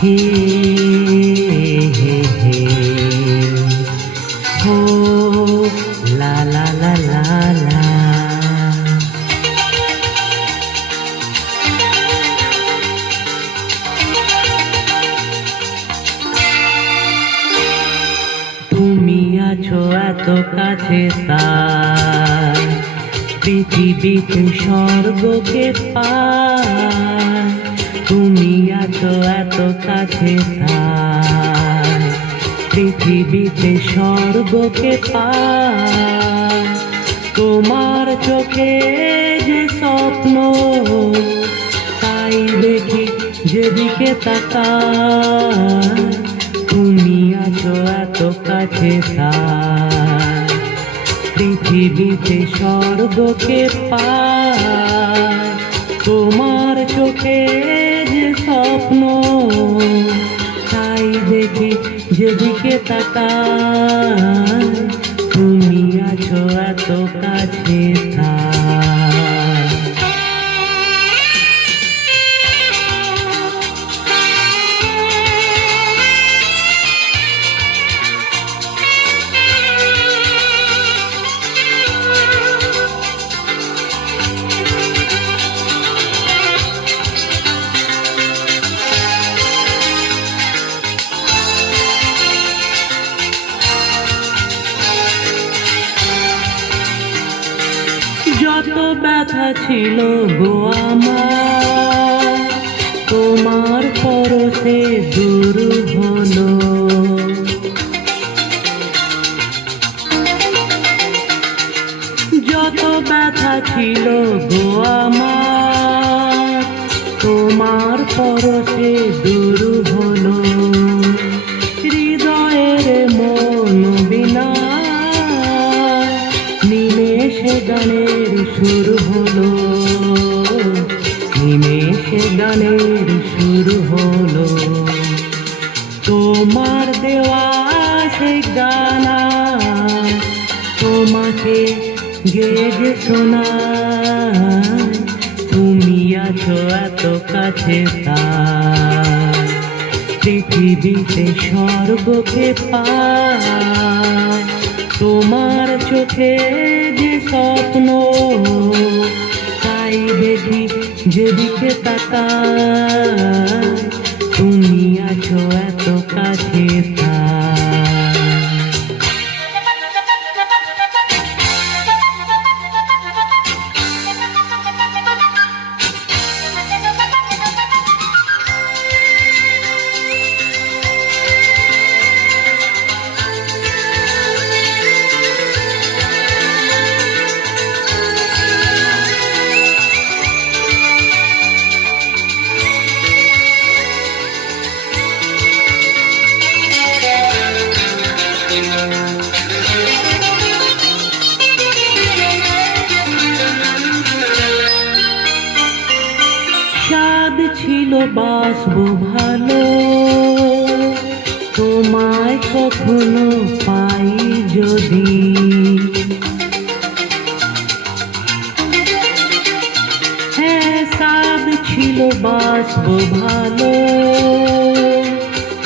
হে হে হে হো লা লা লা লা লা। তুমি আছো এত কাছে তাই পৃথিবীতে স্বর্গকে পাই। তুমি আছো এত কাছে তাই পৃথিবীতে স্বর্গকে পাই। তোমার চোখে যে স্বপ্ন তাই দেখি যেদিকে তাকাই। তুমি আছো এত কাছে তাই পৃথিবীতে স্বর্গকে পাই। তোমার চোখে যে স্বপ্ন তাই দেখি যেদিকে তাকাই। তুমি আছো এত কাছে তাই। যত ব্যথা ছিল গো আমার তোমার পরশে দূর হলো। যত ব্যথা ছিল গো আমার তোমার পরশে দূর হলো। হৃদয়ের মন বিনা নিমেষে গানের সুর হলো। নিমেষে গানের সুর হলো। তোমার দেওয়া সে গানা তোমাকে গেয়ে শোনায়। তুমি আছো এত কাছে তাই পৃথিবীতে স্বর্গকে পাই। তোমার চোখে যে স্বপ্ন তাই দেখি যেদিকে তাকাই। তুমি আছো এত কাছে তাই। স্বাদ ছিল বাসবো ভালো তোমায় কখনো পাই যদি। হ্যাঁ স্বাদ ছিল বাসবো ভালো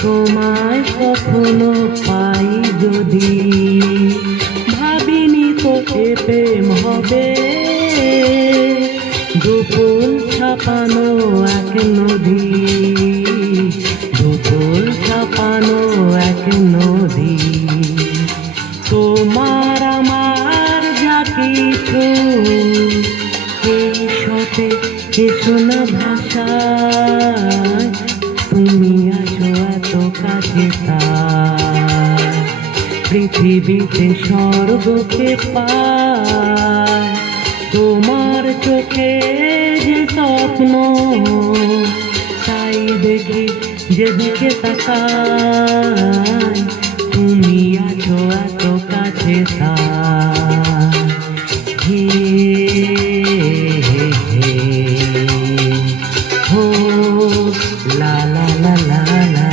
তোমায় কখনো পাই যদি। ভাবিনি তো এ প্রেম হবে দুপুর ছাপানো এক নদী। দুপুর ছাপানো এক নদী। তোমার আমার যা কিছু এই সাথে এসো না ভাষায়। তুমি আছো এত কাছে তাই পৃথিবীতে স্বর্গকে পাই। তোমার চোখে যে স্বপ্ন তাই দেখি যেদিকে তাকাই। তুমি আছো এত কাছে তাই। হে হে হে হো লা লা লা লা লা।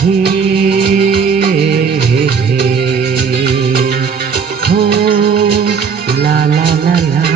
হে হে হে হো লা লা লা লা।